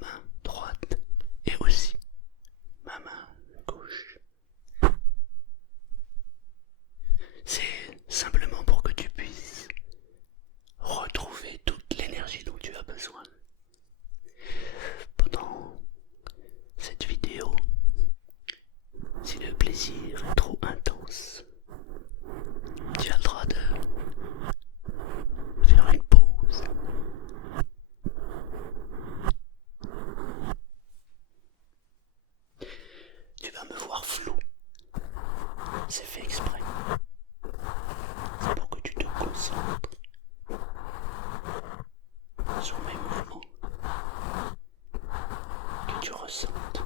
main droite et aussi ma main gauche. C'est simplement pour que tu puisses retrouver toute l'énergie dont tu as besoin. Pendant cette vidéo, si le plaisir est trop intense, tu as le droit de faire une pause. Tu vas me voir flou. C'est fait exprès. C'est pour que tu te concentres sur mes mouvements, que tu ressentes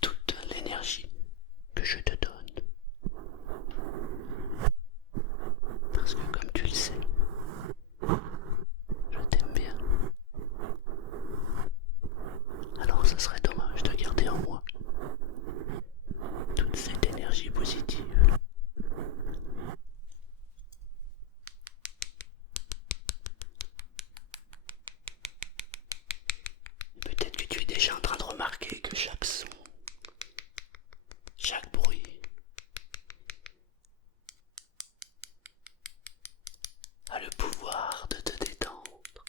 toute l'énergie que je te donne. Parce que comme tu le sais, je t'aime bien. Alors ce serait dommage de garder en moi toute cette énergie positive. Peut-être que tu es déjà en train de remarquer que chaque son, chaque bruit a le pouvoir de te détendre.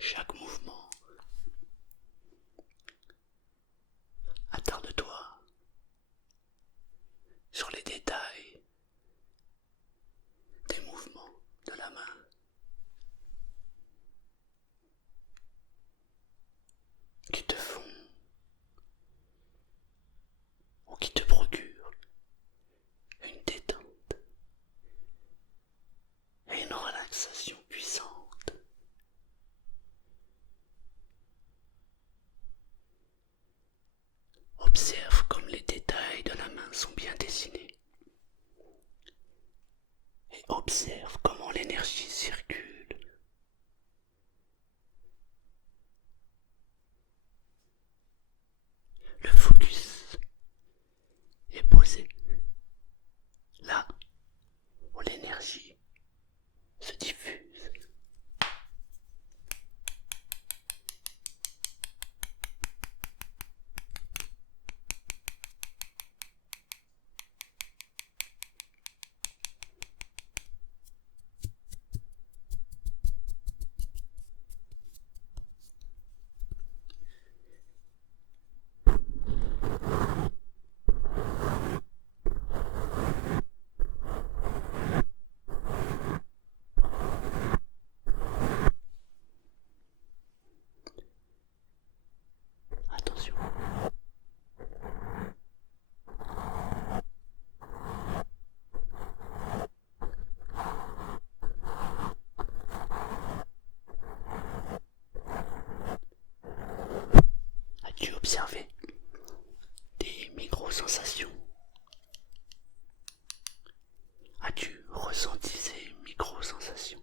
Chaque mouvement, attarde-toi sur les détails des mouvements de la main. Qui te font ou qui te procurent une détente et une relaxation puissante. Observe comme les détails de la main sont bien dessinés et observe comment l'énergie circule. Le focus est posé là où l'énergie se diffuse. Attention. As-tu observé des micro-sensations? As-tu ressenti ces micro-sensations?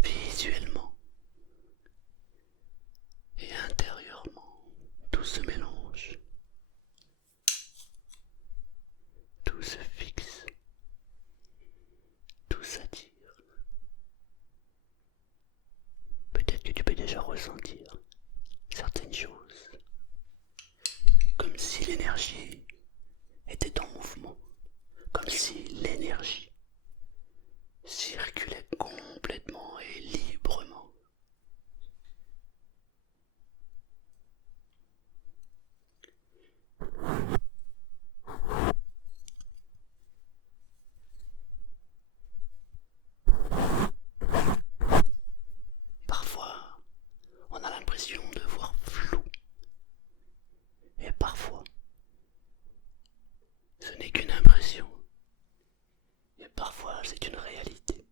Visuellement et intérieurement, tout se mélange, tout se fixe, tout s'attire. Peut-être que tu peux déjà ressentir certaines choses l'énergie était en mouvement, comme si l'énergie circulait complètement et librement. Parfois, on a l'impression de voir flou, et parfois, ce n'est qu'une impression, et parfois c'est une réalité.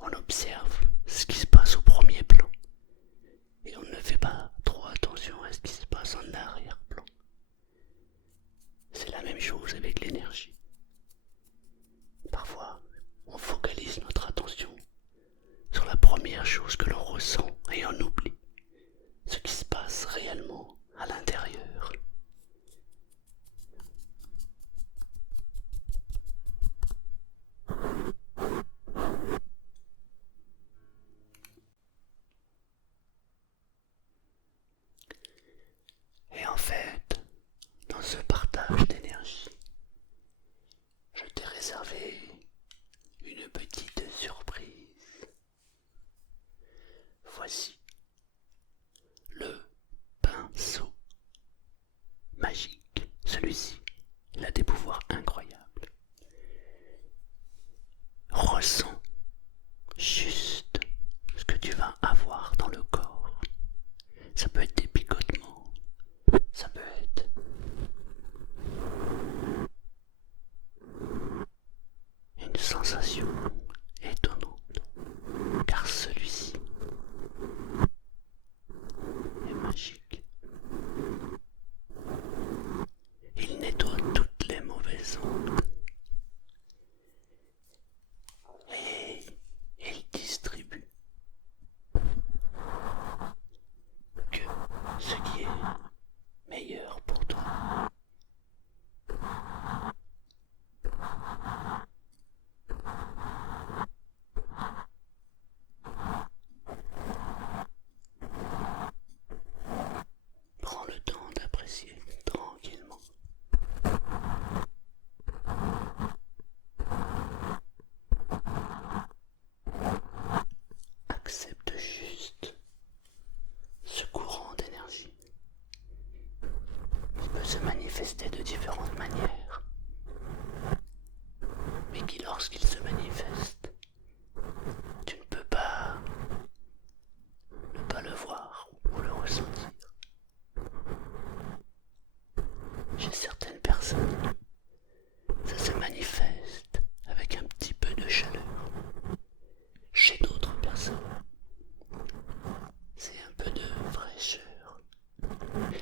On observe ce qui se passe au premier plan, et on ne fait pas trop attention à ce qui se passe en arrière-plan. C'est la même chose avec l'énergie. Parfois, on focalise notre attention sur la première chose que l'on ressent et on oublie ce qui se passe réellement à l'intérieur. Et en fait, dans ce partage d'énergie, je t'ai réservé une petite surprise. Voici le pinceau magique. Celui-ci, il a des pouvoirs incroyables. Ressens juste ce que tu vas avoir dans le corps. Ça peut être des picotements, ça peut être une sensation étonnante, car celui-ci est magique. Il nettoie toutes les mauvaises ondes et il distribue que ce qui est meilleur pour toi. Prends le temps d'apprécier tranquillement. Accepte juste ce courant d'énergie. Il peut se manifester de différentes manières, mais qui, lorsqu'il se manifeste, tu ne peux pas ne pas le voir ou le ressentir. Chez certaines personnes, ça se manifeste avec un petit peu de chaleur. Chez d'autres personnes, c'est un peu de fraîcheur.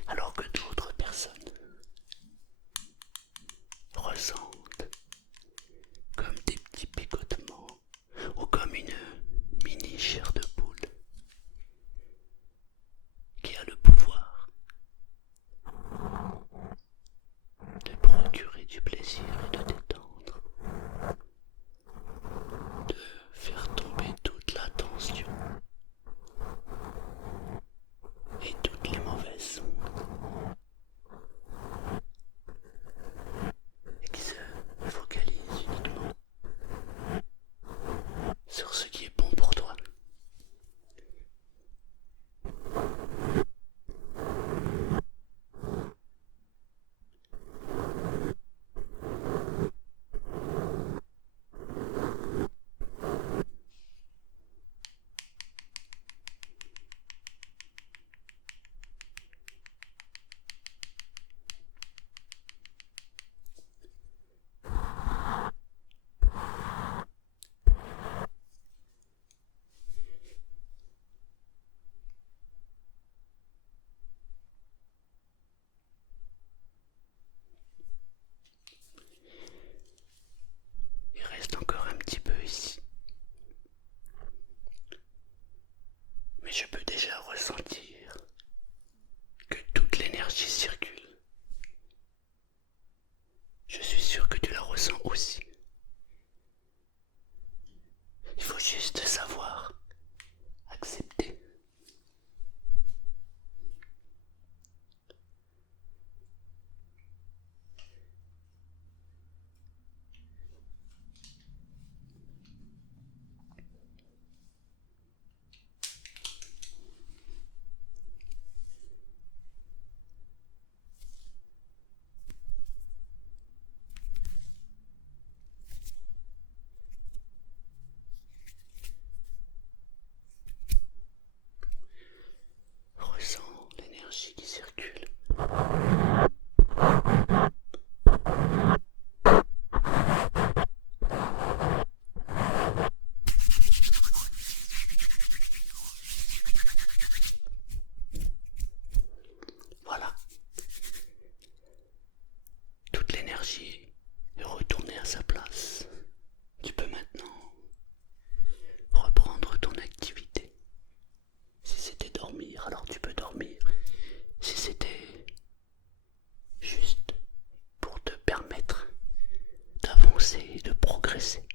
Alors que d'autres personnes ressentent comme des petits picotements ou comme une mini chair de poule qui a le pouvoir de procurer du plaisir et de détendre, de faire tomber toute la tension et toutes les mauvaises ondes, et qui se focalise uniquement sur ce qui est bon pour toi. Il reste encore un petit peu ici, mais je peux déjà ressentir que toute l'énergie circule. Je suis sûr que tu la ressens aussi. Il faut juste savoir accepter. alors tu peux dormir. Si c'était juste pour te permettre d'avancer et de progresser.